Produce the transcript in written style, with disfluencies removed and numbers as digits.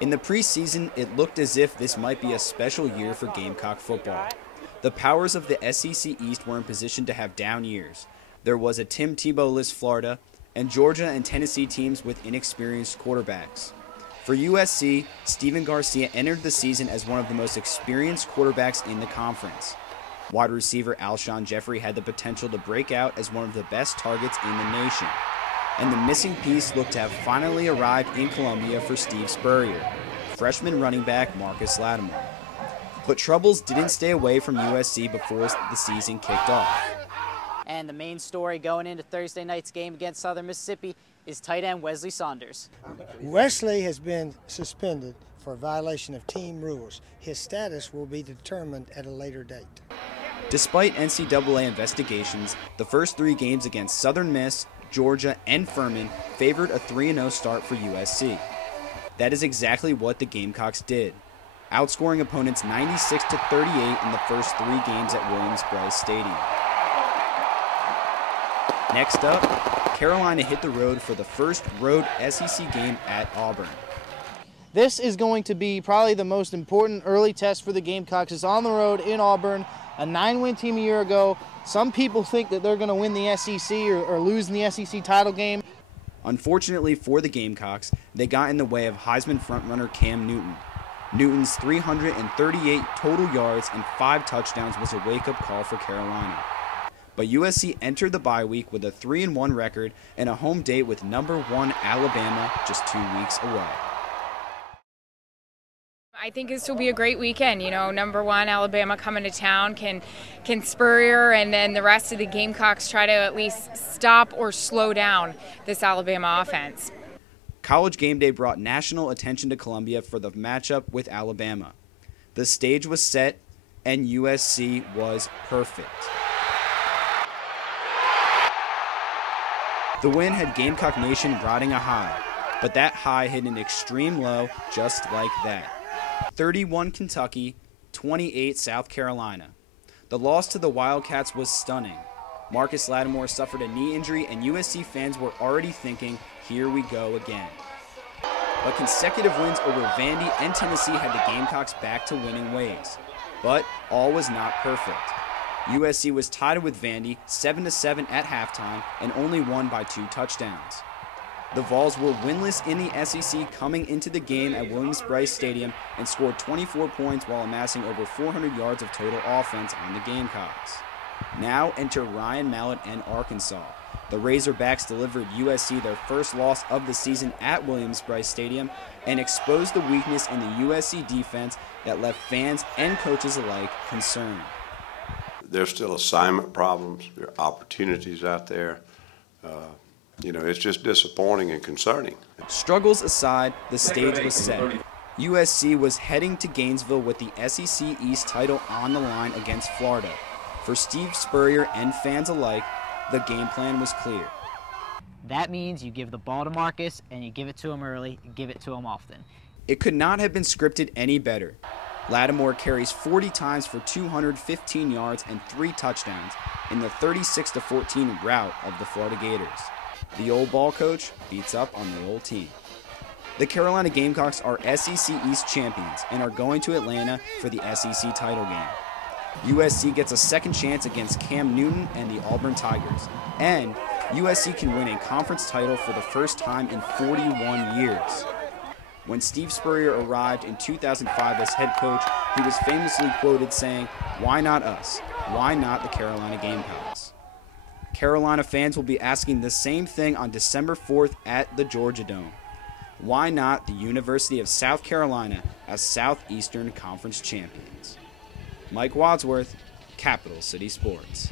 In the preseason, it looked as if this might be a special year for Gamecock football. The powers of the SEC East were in position to have down years. There was a Tim Tebow-less Florida, and Georgia and Tennessee teams with inexperienced quarterbacks. For USC, Stephen Garcia entered the season as one of the most experienced quarterbacks in the conference. Wide receiver Alshon Jeffrey had the potential to break out as one of the best targets in the nation. And the missing piece looked to have finally arrived in Columbia for Steve Spurrier, freshman running back Marcus Lattimore. But troubles didn't stay away from USC before the season kicked off. And the main story going into Thursday night's game against Southern Mississippi is tight end Wesley Saunders. Wesley has been suspended for violation of team rules. His status will be determined at a later date. Despite NCAA investigations, the first 3 games against Southern Miss, Georgia, and Furman favored a 3-0 start for USC. That is exactly what the Gamecocks did, outscoring opponents 96-38 in the first 3 games at Williams-Brice Stadium. Next up, Carolina hit the road for the first road SEC game at Auburn. This is going to be probably the most important early test for the Gamecocks. It's on the road in Auburn, a 9-win team a year ago. Some people think that they're going to win the SEC or lose in the SEC title game. Unfortunately for the Gamecocks, they got in the way of Heisman frontrunner Cam Newton. Newton's 338 total yards and 5 touchdowns was a wake-up call for Carolina. But USC entered the bye week with a 3-1 record and a home date with number 1 Alabama just 2 weeks away. I think this will be a great weekend. You know, number 1 Alabama coming to town. Can Spurrier and then the rest of the Gamecocks try to at least stop or slow down this Alabama offense? College Game Day brought national attention to Columbia for the matchup with Alabama. The stage was set and USC was perfect. The win had Gamecock Nation riding a high, but that high hit an extreme low just like that. 31 Kentucky, 28 South Carolina. The loss to the Wildcats was stunning. Marcus Lattimore suffered a knee injury and USC fans were already thinking, here we go again. But consecutive wins over Vandy and Tennessee had the Gamecocks back to winning ways. But all was not perfect. USC was tied with Vandy 7-7 at halftime and only won by 2 touchdowns. The Vols were winless in the SEC coming into the game at Williams-Brice Stadium and scored 24 points while amassing over 400 yards of total offense on the Gamecocks. Now enter Ryan Mallett and Arkansas. The Razorbacks delivered USC their first loss of the season at Williams-Brice Stadium and exposed the weakness in the USC defense that left fans and coaches alike concerned. There's still assignment problems. There are opportunities out there. It's just disappointing and concerning. Struggles aside, the stage was set. USC was heading to Gainesville with the SEC East title on the line against Florida. For Steve Spurrier and fans alike, the game plan was clear. That means you give the ball to Marcus and you give it to him early, and give it to him often. It could not have been scripted any better. Lattimore carries 40 times for 215 yards and 3 touchdowns in the 36-14 rout of the Florida Gators. The old ball coach beats up on the old team. The Carolina Gamecocks are SEC East champions and are going to Atlanta for the SEC title game. USC gets a second chance against Cam Newton and the Auburn Tigers. And USC can win a conference title for the first time in 41 years. When Steve Spurrier arrived in 2005 as head coach, he was famously quoted saying, "Why not us? Why not the Carolina Gamecocks?" Carolina fans will be asking the same thing on December 4th at the Georgia Dome. Why not the University of South Carolina as Southeastern Conference champions? Mike Wadsworth, Capital City Sports.